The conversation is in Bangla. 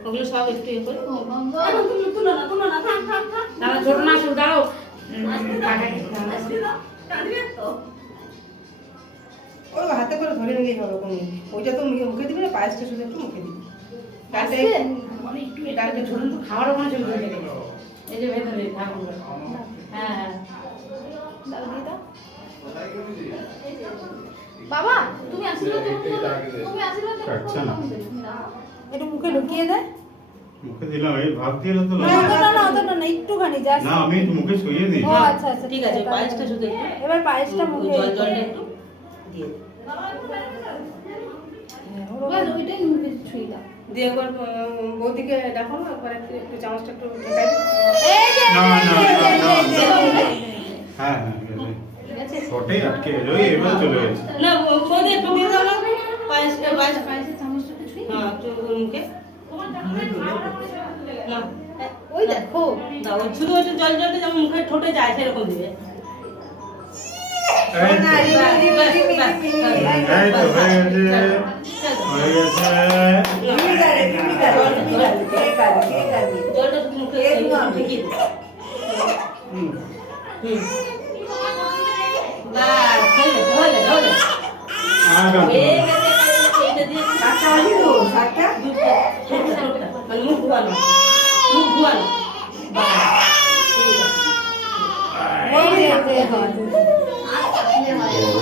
ওগুলো সব একটু ইয়ে করে তুলো না থাক দাঁড়া ছোট না শুধু দাঁড়াও ওই হাতে করে ধরে নিলেই হবে কোনো ওইটা তো মুখে দিবি না পায়েসটা শুধু একটু মুখে দিবি তাতে একটু ডালটা ছোট তো খাওয়ার ওখানে চলে যাবে এই যে ভেতরে ঠাকুর হ্যাঁ হ্যাঁ দাও দিয়ে দাও বাবা তুমি আশীর্বাদ আচ্ছা না। একটু মুখে ঢুকিয়ে দেয় মুখে দিলাম এই ভাব দিয়ে তো না না একটুখানি জাস্ট না আমি মুখে শুয়ে দিই ও আচ্ছা আচ্ছা ঠিক আছে পায়েসটা শুধু একটু এবার পায়েসটা মুখে জল জলটা একটু দিয়ে দে। বাবা ওইটাই মুখে ছুঁই দাও দিয়ে একবার বৌদিকে দেখো না একবার একটু চামচটা একটু ঠেকাই এই যে না, না, না, না, না। এই যে। হ্যাঁ হ্যাঁ গেছে। ঠিক আছে ছোটে আটকে গেল ওই এবার চলে গেছে না বৌদি একটু দিয়ে দাও না পায়েস পায়েস পায়েসের চামচটা একটু ছুঁই হ্যাঁ তো মুখে না ওই দেখো দাও শুধু একটু জল জলটা যেমন মুখে ঠোঁটে যায় সেরকম দিবে এই তো, না, রিমি, বাস, রিমি, বাস, রিমি, বাস, রিমি। এই তো হয়ে গেছে চলো। হয়ে গেছে জলটা শুধু মুখে ঢেকিয়ে দে হুম। বাস হয়ে গেছে হয়ে গেছে হয়ে গেছে আগা তো। হয়ে গেছে এইটা দিয়ে দুধটা ঠোঁটটা মানে মুখ ধোয়ানো বাস ঠিক আছে এই যে